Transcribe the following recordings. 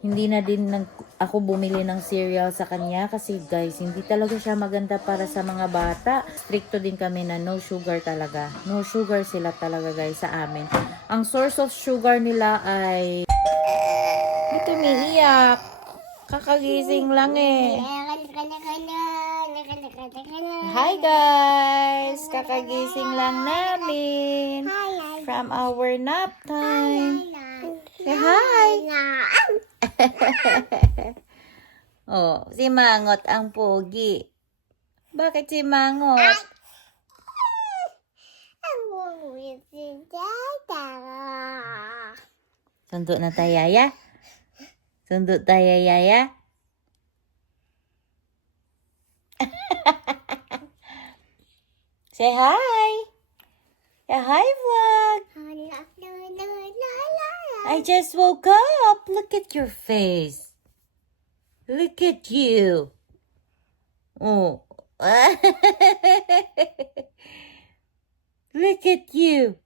Hindi na din ako bumili ng cereal sa kanya kasi guys, hindi talaga siya maganda para sa mga bata. Stricto din kami na no sugar talaga. No sugar sila talaga guys sa amin. Ang source of sugar nila ay... Ito umiiyak. Kakagising lang eh. Hi guys! Kakagising lang namin from our nap time. Say hi! Oh, si Mangot ang pogi. Bakit si Mangot? Sundo na tayo, Yaya? Sundo tayo, Yaya? Say hi! Say hi, vlog! I just woke up. Look at your face. Look at you. Oh. Look at you.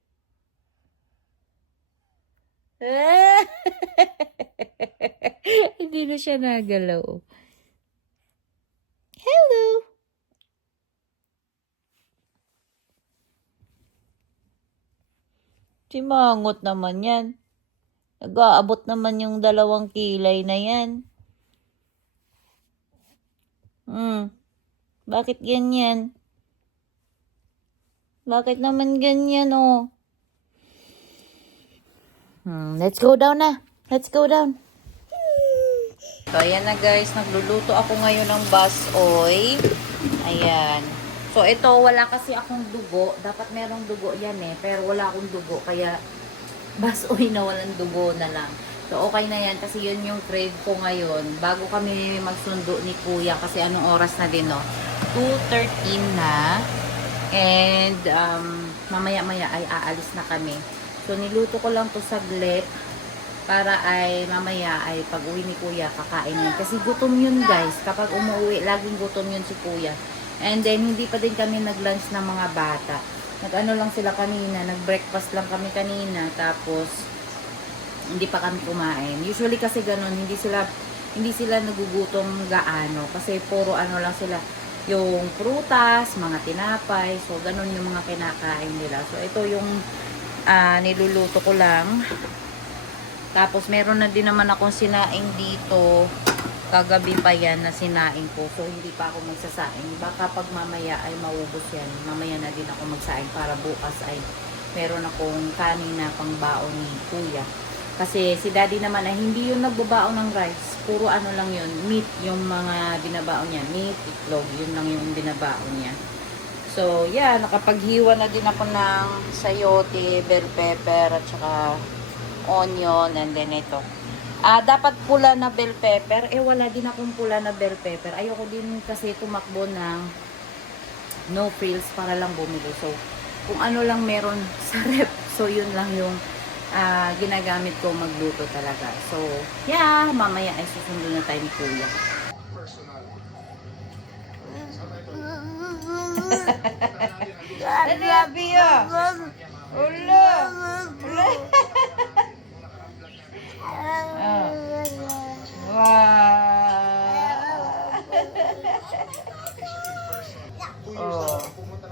Hindi na siya nagalaw. Hello. Si Mangot naman yan. Nag-aabot naman yung 2 kilay na yan. Bakit ganyan? Bakit naman ganyan, oh? Let's go down na. Let's go down. So, ayan na guys. Nagluluto ako ngayon ng basoy. Ayan. So, ito, wala kasi akong dugo. Dapat merong dugo yan eh. Pero wala akong dugo. Kaya, basoy na walang dugo na lang. So, okay na yan. Kasi yun yung crave ko ngayon. Bago kami magsundo ni Kuya. Kasi anong oras na din, no? 2:13 na. And, mamaya-maya ay aalis na kami. So, niluto ko lang to saglit. Para ay mamaya ay pag uwi ni Kuya kakain yun. Kasi gutom yun guys. Kapag umuwi, laging gutom yun si Kuya. And then, hindi pa din kami nag-lunch ng mga bata. Nag-ano lang sila kanina. Nag-breakfast lang kami kanina. Tapos, hindi pa kami kumain. Usually kasi ganun, hindi sila nagugutom gaano. Kasi puro ano lang sila. Yung prutas, mga tinapay. So, ganun yung mga kinakain nila. So, ito yung niluluto ko lang. Tapos, meron na din naman akong sinaing dito. Kagabi pa yan na sinaing ko. So, hindi pa ako magsasaing. Baka pag mamaya ay maubos yan. Mamaya na din ako magsaing para bukas ay meron akong kanin na pangbaon ni Kuya. Kasi si Daddy naman ay hindi yun nagbabaon ng rice. Puro ano lang yun. Meat yung mga binabaon niya. Meat, itlog. Yun lang yung binabaon niya. So, yeah. Nakapaghiwa na din ako ng sayote, bell pepper, at saka onion, and then ito. Dapat pula na bell pepper. Wala din akong pula na bell pepper. Ayoko din kasi tumakbo ng no frills para lang bumili. So, kung ano lang meron sa rep. So, yun lang yung ginagamit ko magluto talaga. So, yeah. Mamaya ay susundo na tayo ni Kuya. Grabe yun. Ulo. Ulo. Oh,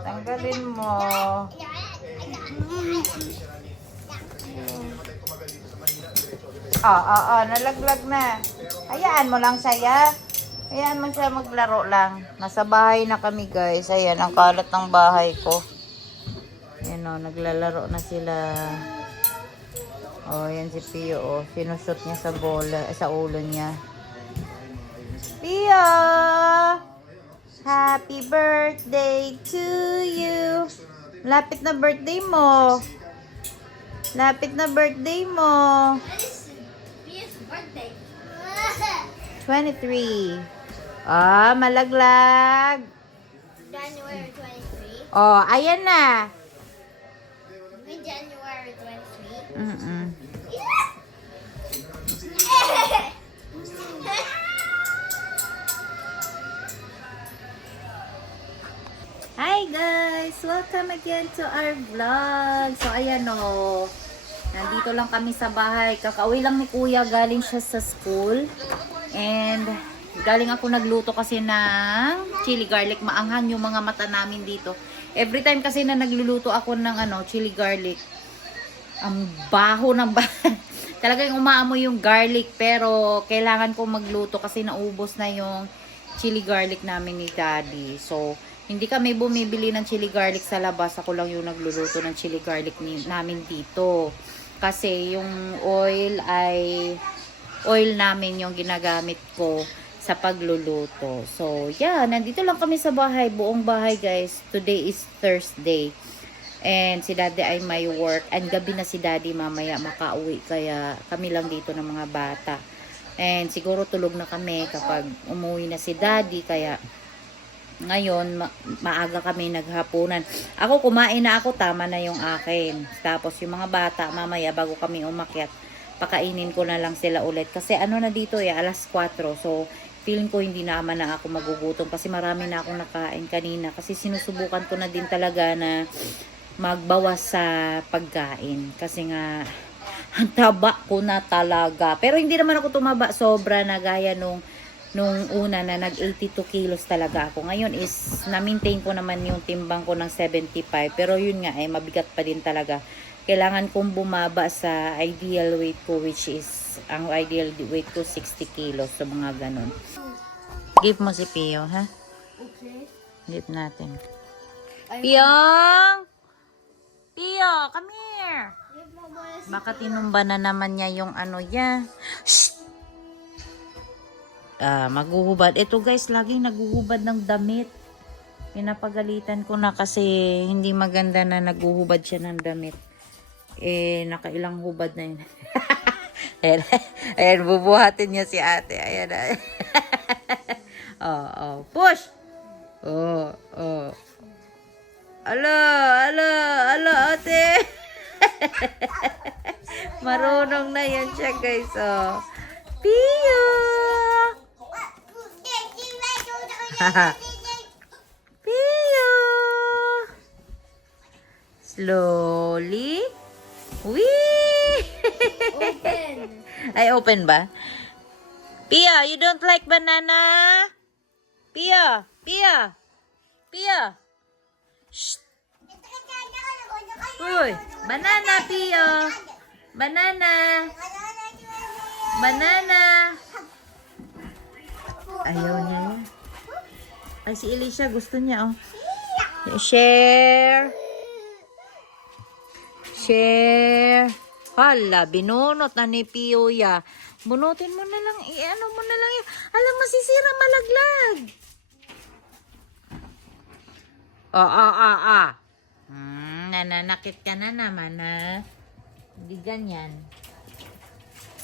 tanggalin mo. Nalaglag na. Hayaan mo lang siya. Hayaan mo siya maglaro lang. Nasa bahay na kami guys. Ayan, ang kalat ng bahay ko. Ayan o, naglalaro na sila. Oh, yan si Pio, oh. Sinusot niya sa bola, sa ulo niya. Pio! Happy birthday to you! Lapit na birthday mo. Lapit na birthday mo. Pio's birthday. 23. Malaglag. January 23. Oh, ayan na. January 23. Hi guys! Welcome again to our vlog. So, ayan o. Nandito lang kami sa bahay. Kakauwi lang ni Kuya, galing siya sa school. And galing ako nagluto kasi ng chili garlic. Maanghang yung mga mata namin dito. Every time kasi na nagluluto ako ng chili garlic, ang baho ng talagang umaamoy yung garlic, pero kailangan ko magluto kasi naubos na yung chili garlic namin ni Daddy. So, hindi kami bumibili ng chili garlic sa labas. Ako lang yung nagluluto ng chili garlic namin dito. Kasi yung oil ay oil namin yung ginagamit ko sa pagluluto. So, yeah, nandito lang kami sa bahay, buong bahay guys. Today is Thursday. And si Daddy ay may work. And gabi na si Daddy mamaya makauwi. Kaya kami lang dito ng mga bata. And siguro tulog na kami kapag umuwi na si Daddy. Kaya ngayon maaga kami naghapunan. Ako kumain na ako. Tama na yung akin. Tapos yung mga bata mamaya bago kami umakyat, pakainin ko na lang sila ulit. Kasi na dito alas 4. So feeling ko hindi naman na ako magugutom. Kasi marami na akong nakain kanina. Kasi sinusubukan ko na din talaga na magbawas sa pagkain kasi nga ang taba ko na talaga, pero hindi naman ako tumaba sobra na gaya nung una na nag 82 kilos talaga ako. Ngayon is na-maintain ko naman yung timbang ko ng 75, pero yun nga ay mabigat pa din talaga. Kailangan kong bumaba sa ideal weight ko, which is ang ideal weight ko 60 kilos, so mga ganon. Give mo si Pio, ha? Okay. Give natin. Piyong! Pio, come here. Baka tinumba na naman niya yung niya. Shh! Maghuhubad. Ito guys, laging naghuhubad ng damit. Pinapagalitan ko na kasi hindi maganda na naghuhubad siya ng damit. Nakailang hubad na yun. ayan, bubuhatin niya si ate. Ayan. Push! Ala, ate. Marunong na yan siya, guys. Pio. Pio. Slowly. Wee. Open. Ay, open ba? Pia, you don't like banana? Pia. Shh. Uy, banana, Pio. Banana. Ayaw niya yan. Ay, si Alicia gusto niya, Share. Hala, binunot na ni Pio ya. Bunutin mo na lang, mo na lang yan. Alam, masisira, malaglag. Nananakit ka na naman, ha? Hindi ganyan.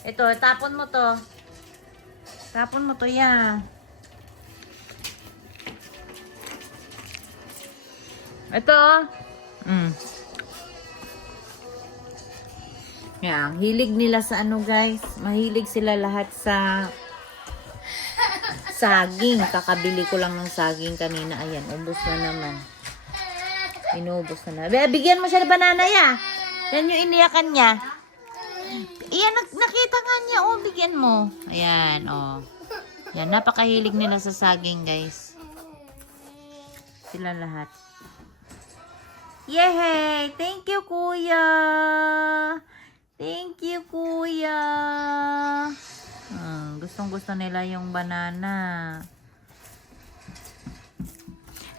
Ito, tapon mo to. Ya. Ito. Yan, hilig nila sa guys. Mahilig sila lahat sa saging. Kakabili ko lang ng saging kanina. Ayan, ubos na naman. Inubos na. Bigyan mo siya ng banana, ya. Yan yung iniyakan niya. Iyan, nakita nga niya. Bigyan mo. Ayan, Yan, napakahilig nila sa saging, guys. Sila lahat. Yay! Thank you, Kuya! Gustong-gusto nila yung banana.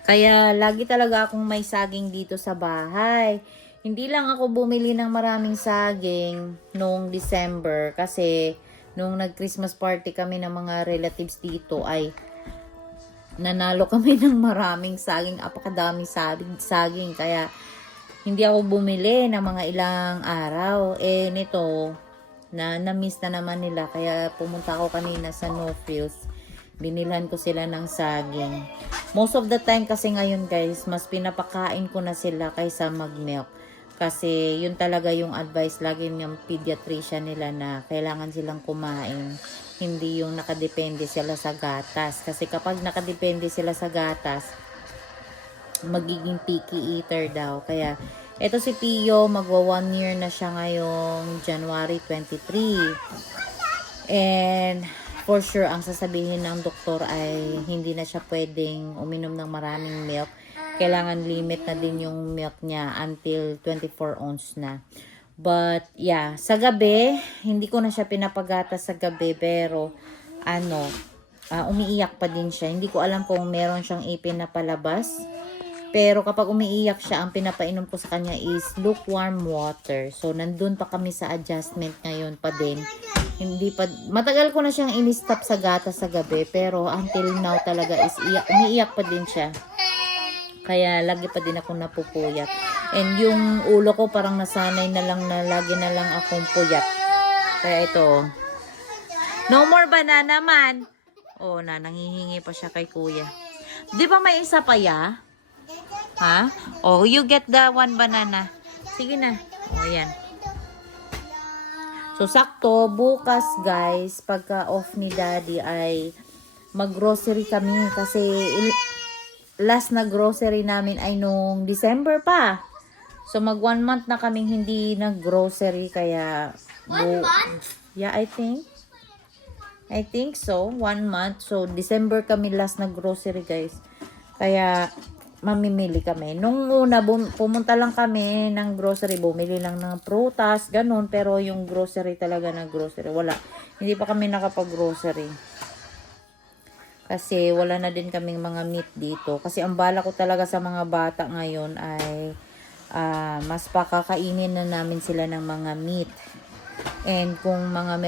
Kaya lagi talaga akong may saging dito sa bahay. Hindi lang ako bumili ng maraming saging noong December kasi nung nag-Christmas party kami ng mga relatives dito ay nanalo kami ng maraming saging, apakadaming saging. Kaya hindi ako bumili ng mga ilang araw. Nito, na-miss na naman nila. Kaya pumunta ako kanina sa No Frills. Binilhan ko sila ng saging. Most of the time kasi ngayon guys, mas pinapakain ko na sila kaysa mag-milk. Kasi yun talaga yung advice lagi ng pediatrician nila na kailangan silang kumain. Hindi yung nakadepende sila sa gatas. Kasi kapag nakadepende sila sa gatas, magiging picky eater daw. Kaya Ito si Pio, magwa 1 year na siya ngayong January 23. And for sure, ang sasabihin ng doktor ay hindi na siya pwedeng uminom ng maraming milk. Kailangan limit na din yung milk niya until 24 ounce na. But yeah, sa gabi, hindi ko na siya pinapagatas sa gabi, pero umiiyak pa din siya. Hindi ko alam kung meron siyang ipin na palabas. Pero kapag umiiyak siya, ang pinapainom ko sa kanya is lukewarm water. So, nandun pa kami sa adjustment ngayon pa din. Hindi pa, matagal ko na siyang in-stop sa gata sa gabi. Pero until now talaga is umiiyak pa din siya. Kaya lagi pa din ako napupuyat. And yung ulo ko parang nasanay na lang na lagi na lang akong puyat. Kaya ito. No more banana man. Oh, nangihingi pa siya kay kuya. Di ba may isa pa ya? Ha? Oh, you get the one banana. Sige na. Oh, yan. So, sakto, bukas guys, pagka off ni daddy ay mag-grocery kami. Kasi last na grocery namin ay nung December pa. So, mag 1 month na kaming hindi nag-grocery. Kaya, 1 month? yeah, I think so. 1 month. So, December kami last nag-grocery guys. Kaya, mamimili kami. Nung una, pumunta lang kami ng grocery, bumili lang ng prutas, ganun. Pero yung grocery talaga na grocery, wala. Hindi pa kami nakapag-grocery. Kasi wala na din kaming mga meat dito. Kasi ang bala ko talaga sa mga bata ngayon ay mas pakakainin na namin sila ng mga meat. And kung mga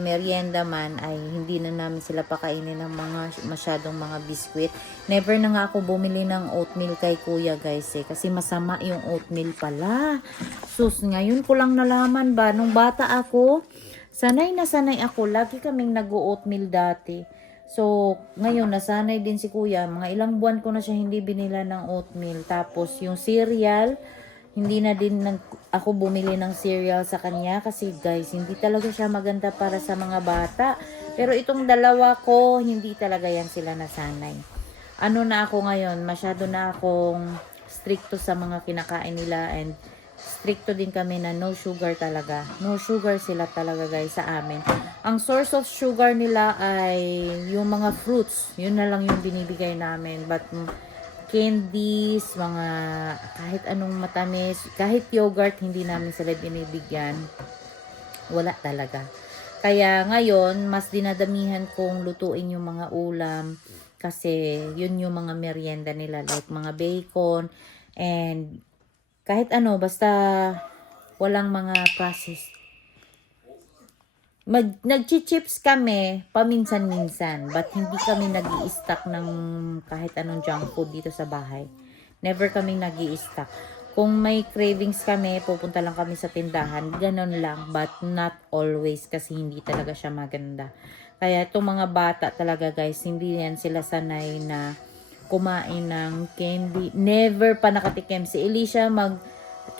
merienda man ay hindi na namin sila pakainin ng mga masyadong mga biskwit. Never na nga ako bumili ng oatmeal kay kuya guys kasi masama yung oatmeal pala. Sus, ngayon ko lang nalaman ba, nung bata ako, sanay na sanay ako, lagi kaming nag-oatmeal dati. So, ngayon nasanay din si kuya, mga ilang buwan ko na siya hindi binila ng oatmeal. Tapos yung cereal, hindi na din ako bumili ng cereal sa kanya kasi guys, hindi talaga siya maganda para sa mga bata. Pero itong dalawa ko, hindi talaga yan sila nasanay. Ano na ako ngayon, masyado na akong stricto sa mga kinakain nila and stricto din kami na no sugar talaga. No sugar sila talaga guys sa amin. Ang source of sugar nila ay yung mga fruits. Yun na lang yung binibigay namin. But candies, mga kahit anong matamis, kahit yogurt, hindi namin sila binibigyan. Wala talaga. Kaya ngayon, mas dinadamihan kong lutuin yung mga ulam kasi yun yung mga merienda nila, like mga bacon and kahit ano, basta walang mga processed. Nag-chips kami paminsan-minsan, but hindi kami nag-i-stock ng kahit anong junk food dito sa bahay. Never kaming nag-i-stock. Kung may cravings kami, pupunta lang kami sa tindahan, ganon lang, but not always kasi hindi talaga siya maganda. Kaya itong mga bata talaga guys, hindi yan sila sanay na kumain ng candy. Never pa nakatikim. Si Elisha, 2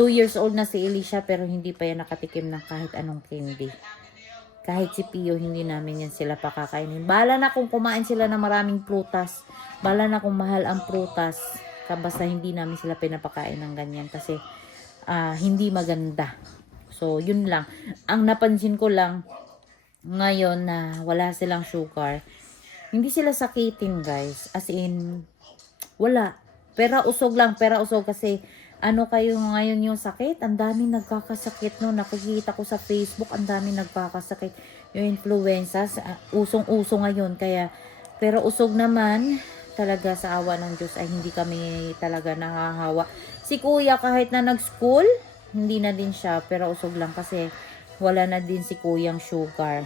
years old na si Elisha, pero hindi pa yan nakatikim ng kahit anong candy. Kahit si Pio, hindi namin yan sila pakakainin. Bala na kung kumain sila ng maraming prutas. Bala na kung mahal ang prutas. Basta hindi namin sila pinapakain ng ganyan. Kasi hindi maganda. So, yun lang. Ang napansin ko lang ngayon na wala silang sugar. Hindi sila sakitin guys. As in, wala. Pera usog lang. Pera usog kasi ano kayo ngayon yung sakit? Ang daming nagkakasakit no. Nakikita ko sa Facebook, ang daming nagkakasakit. Yung influenza, usong-uso ngayon. Kaya, pero usog naman, talaga sa awa ng Diyos ay hindi kami talaga nahahawa. Si kuya kahit na nag-school, hindi na din siya. Pero usog lang kasi wala na din si kuyang sugar.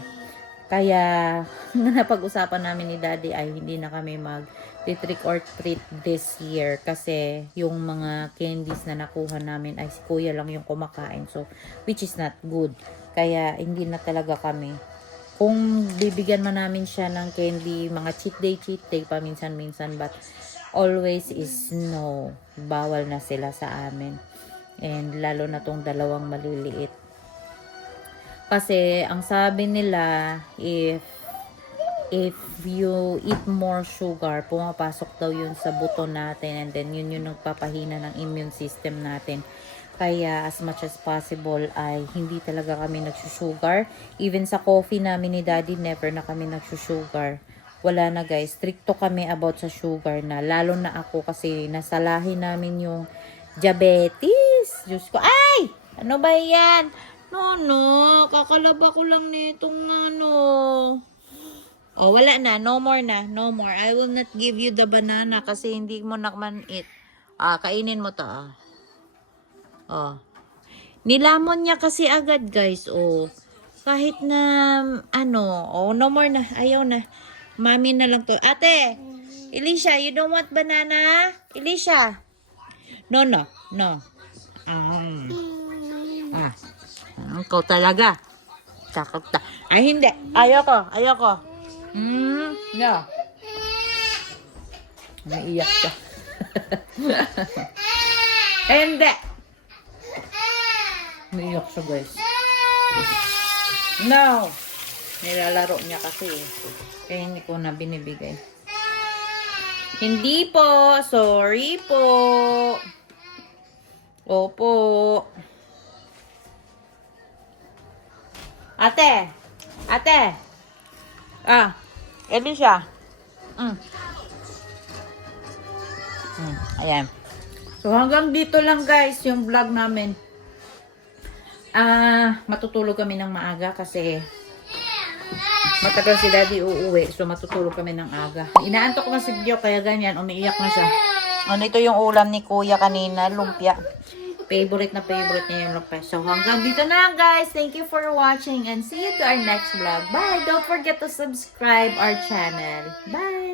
Kaya, napag-usapan namin ni daddy ay hindi na kami trick or treat this year kasi yung mga candies na nakuha namin ay si kuya lang yung kumakain, so which is not good. Kaya hindi na talaga kami, kung bibigyan man namin siya ng candy, mga cheat day paminsan-minsan, but always is no, bawal na sila sa amin. And lalo na tong dalawang maliliit kasi ang sabi nila, if you eat more sugar, pumapasok daw yun sa buto natin and then yun yung nagpapahina ng immune system natin. Kaya as much as possible ay hindi talaga kami nagsusugar. Even sa coffee namin ni Daddy, never na kami nagsusugar. Wala na guys, stricto kami about sa sugar na. Lalo na ako kasi nasalahin namin yung diabetes. Diyos ko, ay! Ano ba yan? No, kakalaba ko lang nitong ano. Oh, wala na. No more na. No more. I will not give you the banana kasi hindi mo naman eat. Kainin mo to. Oh. Nilamon niya kasi agad, guys. Oh. Kahit na, ano. Oh, no more na. Ayaw na. Mami na lang to. Ate! Elisha, you don't want banana? Elisha? No. Ikaw talaga. Sakot. Ay, hindi. Ayoko. No. Naiiyak siya. Hindi. Naiiyak siya, guys. No. Nilalaro niya kasi. Kaya hindi ko na binibigay. Hindi po. Sorry po. Opo. Ate. Elisha. Ayan. So, hanggang dito lang guys yung vlog namin. Matutulog kami ng maaga kasi matagal si Daddy uuwi. So, matutulog kami ng aga. Inaantok na si Bio kaya ganyan. Umiiyak na siya. Ito yung ulam ni Kuya kanina. Lumpia. Favorite niya yung lumpia. So, hanggang dito na lang guys. Thank you for watching and see you to our next vlog. Bye! Don't forget to subscribe our channel. Bye!